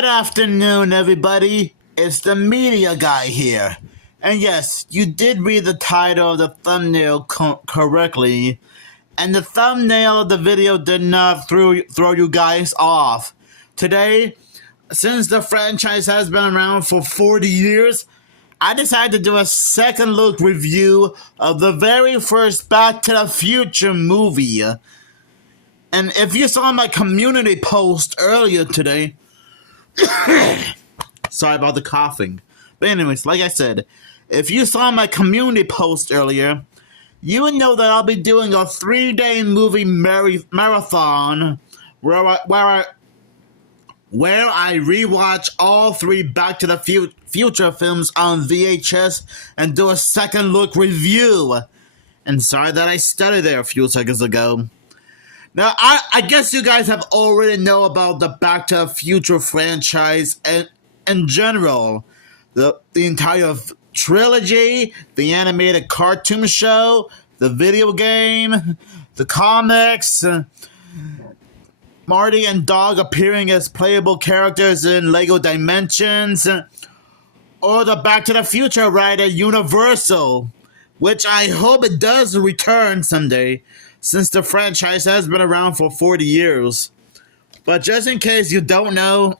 Good afternoon, everybody. It's the media guy here. And yes, you did read the title of the thumbnail correctly. And the thumbnail of the video did not throw you guys off. Today, since the franchise has been around for 40 years, I decided to do a second look review of the very first Back to the Future movie. And if you saw my community post earlier today, sorry about the coughing. But anyways, like I said, if you saw my community post earlier, you would know that I'll be doing a 3-day movie marathon where I rewatch all 3 Back to the Future films on VHS and do a second look review. And sorry that I stuttered there a few seconds ago. Now, I guess you guys have already know about the Back to the Future franchise and in general. The entire trilogy, the animated cartoon show, the video game, the comics, Marty and Doug appearing as playable characters in LEGO Dimensions, or the Back to the Future ride at Universal, which I hope it does return someday, since the franchise has been around for 40 years. But just in case you don't know,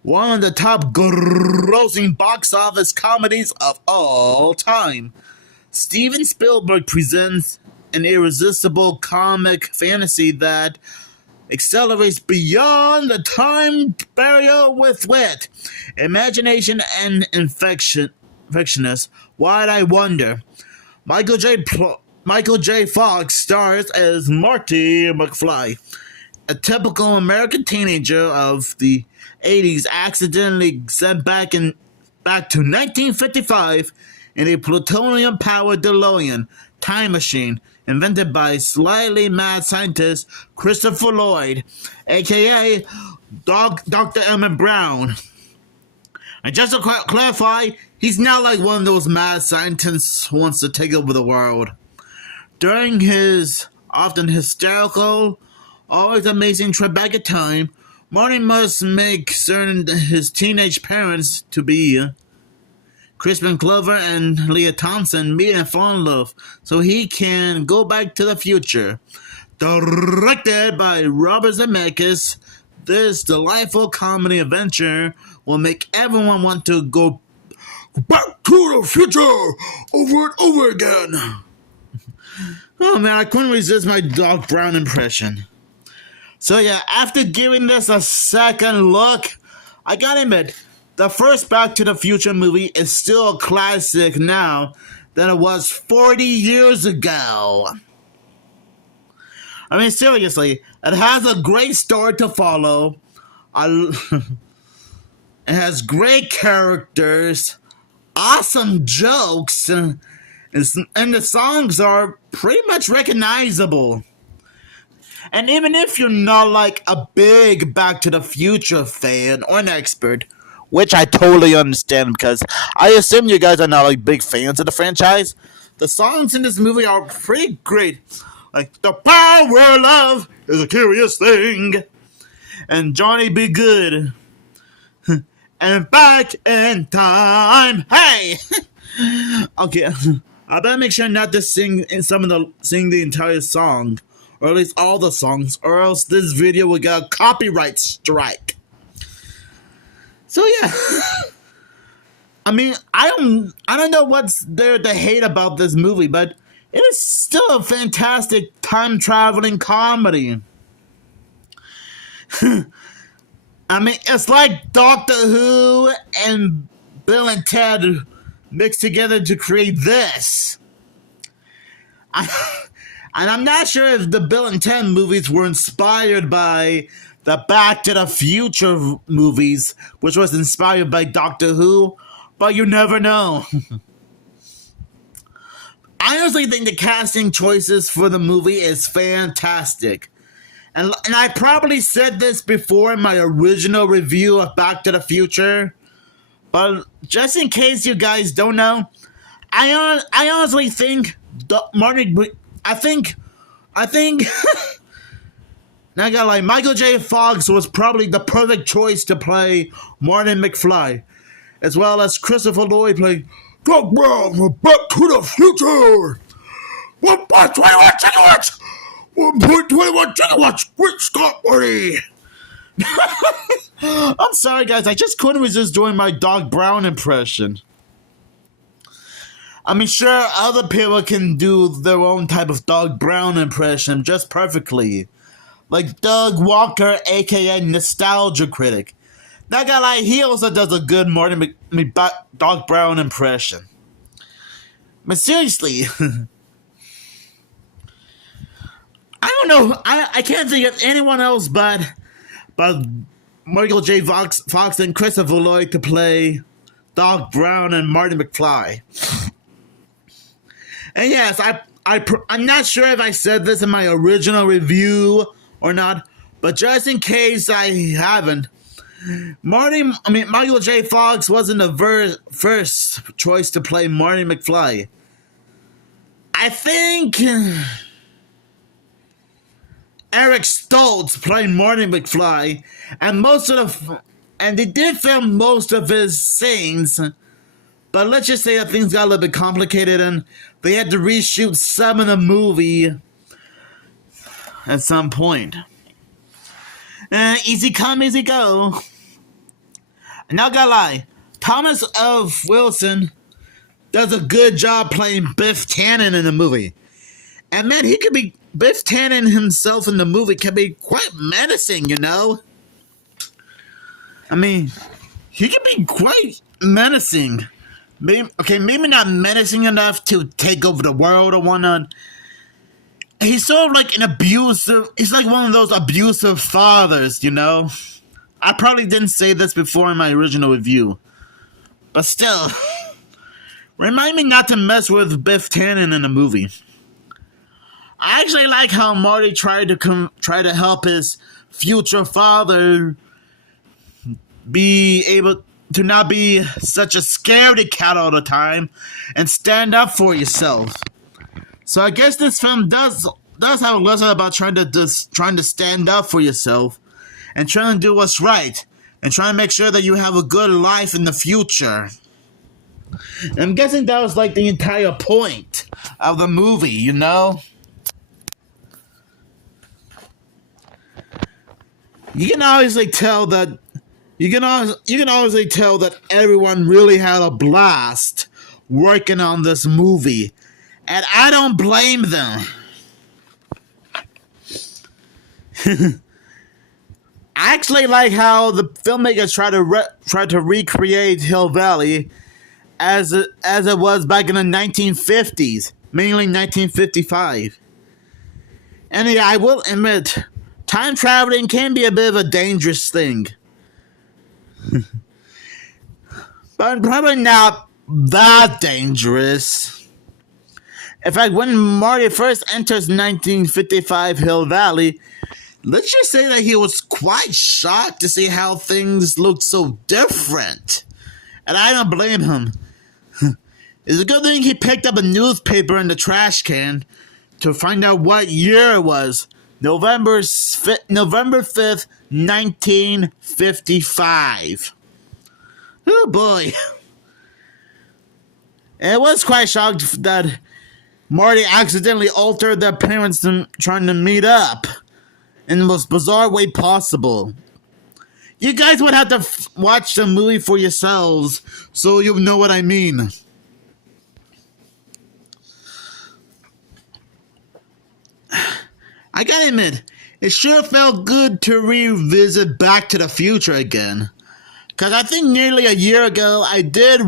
one of the top grossing box office comedies of all time, Steven Spielberg presents an irresistible comic fantasy that accelerates beyond the time barrier with wit, imagination, and infectiousness. Why'd I wonder? Michael J. Fox stars as Marty McFly, a typical American teenager of the 80s accidentally sent back to 1955 in a plutonium-powered DeLorean time machine invented by slightly mad scientist Christopher Lloyd, a.k.a. Dr. Emmett Brown. And just to clarify, he's not like one of those mad scientists who wants to take over the world. During his often hysterical, always amazing trip back in time, Marty must make certain his teenage parents to be Crispin Glover and Leah Thompson meet and fall in love so he can go back to the future. Directed by Robert Zemeckis, this delightful comedy adventure will make everyone want to go back to the future over and over again. Oh man, I couldn't resist my Doc Brown impression. So yeah, after giving this a second look, I gotta admit, the first Back to the Future movie is still a classic now than it was 40 years ago. I mean, seriously, it has a great story to follow. It has great characters, awesome jokes, and the songs are pretty much recognizable. And even if you're not like a big Back to the Future fan or an expert, which I totally understand because I assume you guys are not like big fans of the franchise, the songs in this movie are pretty great. Like, the power of love is a curious thing, and Johnny Be Good, and back in time, hey! Okay, I better make sure not to sing the entire song, or at least all the songs, or else this video will get a copyright strike. So yeah, I mean, I don't know what's there to hate about this movie, but it is still a fantastic time traveling comedy. I mean, it's like Doctor Who and Bill and Ted mixed together to create this. And I'm not sure if the Bill and Ted movies were inspired by the Back to the Future movies, which was inspired by Doctor Who, but you never know. I honestly think the casting choices for the movie is fantastic. And I probably said this before in my original review of Back to the Future, but just in case you guys don't know, I honestly think I think Now I got like Michael J. Fox was probably the perfect choice to play Marty McFly, as well as Christopher Lloyd playing Doc Brown from Back to the Future. 1.21 gigawatts! 1.21 gigawatts! Great Scott, buddy! I'm sorry, guys. I just couldn't resist doing my Doc Brown impression. I mean, sure, other people can do their own type of Doc Brown impression just perfectly. Like Doug Walker, aka Nostalgia Critic. That guy, like, he also does a good Doc Brown impression. But seriously, I don't know. I can't think of anyone else but Michael J. Fox and Christopher Lloyd to play Doc Brown and Marty McFly. And yes, I'm not sure if I said this in my original review or not, but just in case I haven't, Michael J. Fox wasn't the first choice to play Marty McFly. I think Eric Stoltz played Marty McFly, and they did film most of his scenes. But let's just say that things got a little bit complicated and they had to reshoot some of the movie at some point. Easy come, easy go. Not gonna lie, Thomas F. Wilson does a good job playing Biff Tannen in the movie. And man, Biff Tannen himself in the movie can be quite menacing, you know? I mean, he can be quite menacing. Maybe not menacing enough to take over the world or whatnot. He's sort of like he's like one of those abusive fathers, you know? I probably didn't say this before in my original review. But still, remind me not to mess with Biff Tannen in the movie. I actually like how Marty tried to help his future father be able to not be such a scaredy cat all the time and stand up for yourself. So I guess this film does have a lesson about trying to stand up for yourself and trying to do what's right and trying to make sure that you have a good life in the future. And I'm guessing that was like the entire point of the movie, you know? You can obviously tell that everyone really had a blast working on this movie, and I don't blame them. I actually like how the filmmakers tried to recreate Hill Valley as it was back in the 1950s, mainly 1955. And yeah, I will admit, time traveling can be a bit of a dangerous thing. But probably not that dangerous. In fact, when Marty first enters 1955 Hill Valley, let's just say that he was quite shocked to see how things looked so different. And I don't blame him. It's a good thing he picked up a newspaper in the trash can to find out what year it was. November 5th, 1955. Oh boy. And I was quite shocked that Marty accidentally altered their parents trying to meet up in the most bizarre way possible. You guys would have to watch the movie for yourselves so you'll know what I mean. I gotta admit, it sure felt good to revisit Back to the Future again. Because I think nearly a year ago, I did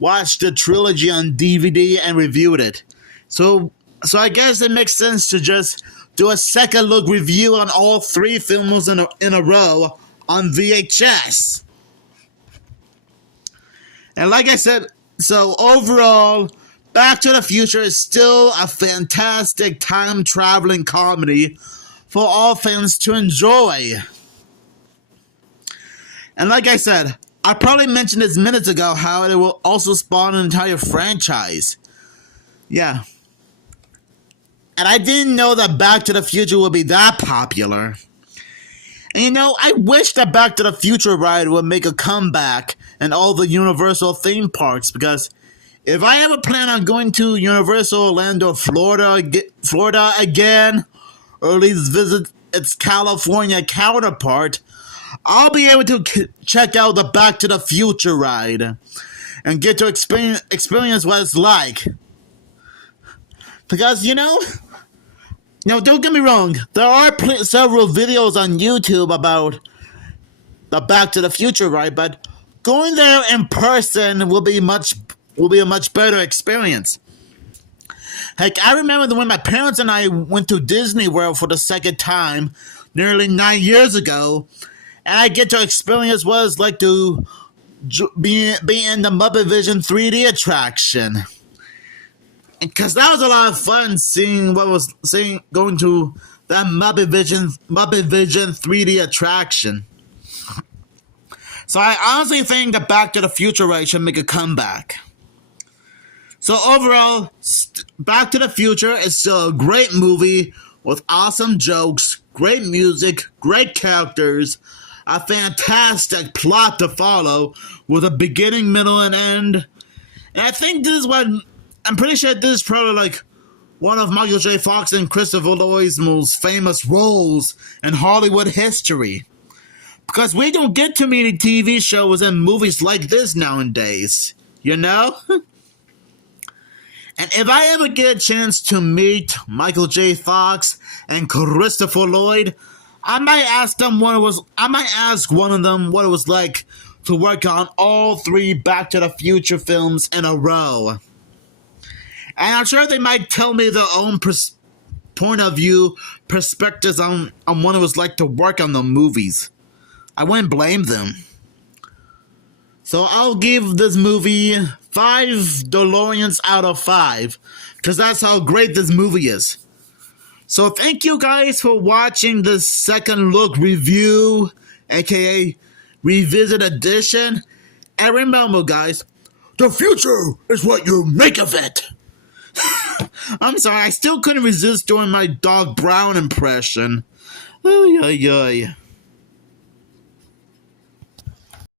watch the trilogy on DVD and reviewed it. So I guess it makes sense to just do a second look review on all three films in a row on VHS. And like I said, so overall, Back to the Future is still a fantastic time-traveling comedy for all fans to enjoy. And like I said, I probably mentioned this minutes ago how it will also spawn an entire franchise. Yeah. And I didn't know that Back to the Future would be that popular. And you know, I wish that Back to the Future ride would make a comeback in all the Universal theme parks, because if I ever plan on going to Universal Orlando, Florida again, or at least visit its California counterpart, I'll be able to check out the Back to the Future ride and get to experience what it's like. Because, don't get me wrong, there are several videos on YouTube about the Back to the Future ride, but going there in person will be a much better experience. Heck, I remember when my parents and I went to Disney World for the second time nearly 9 years ago, and I get to experience what it's like to be in the Muppet Vision 3D attraction. Because that was a lot of fun going to that Muppet Vision 3D attraction. So I honestly think the Back to the Future ride should make a comeback. So overall, Back to the Future is still a great movie with awesome jokes, great music, great characters, a fantastic plot to follow with a beginning, middle, and end. And I think I'm pretty sure this is probably like one of Michael J. Fox and Christopher Lloyd's most famous roles in Hollywood history. Because we don't get too many TV shows and movies like this nowadays, you know? And if I ever get a chance to meet Michael J. Fox and Christopher Lloyd, I might ask one of them what it was like to work on all 3 Back to the Future films in a row. And I'm sure they might tell me their own point of view, perspectives on what it was like to work on the movies. I wouldn't blame them. So I'll give this movie 5 DeLoreans out of 5, because that's how great this movie is. So thank you guys for watching this second look review, aka revisit edition. And remember guys, the future is what you make of it. I'm sorry, I still couldn't resist doing my Doc Brown impression. Ay, ay, ay.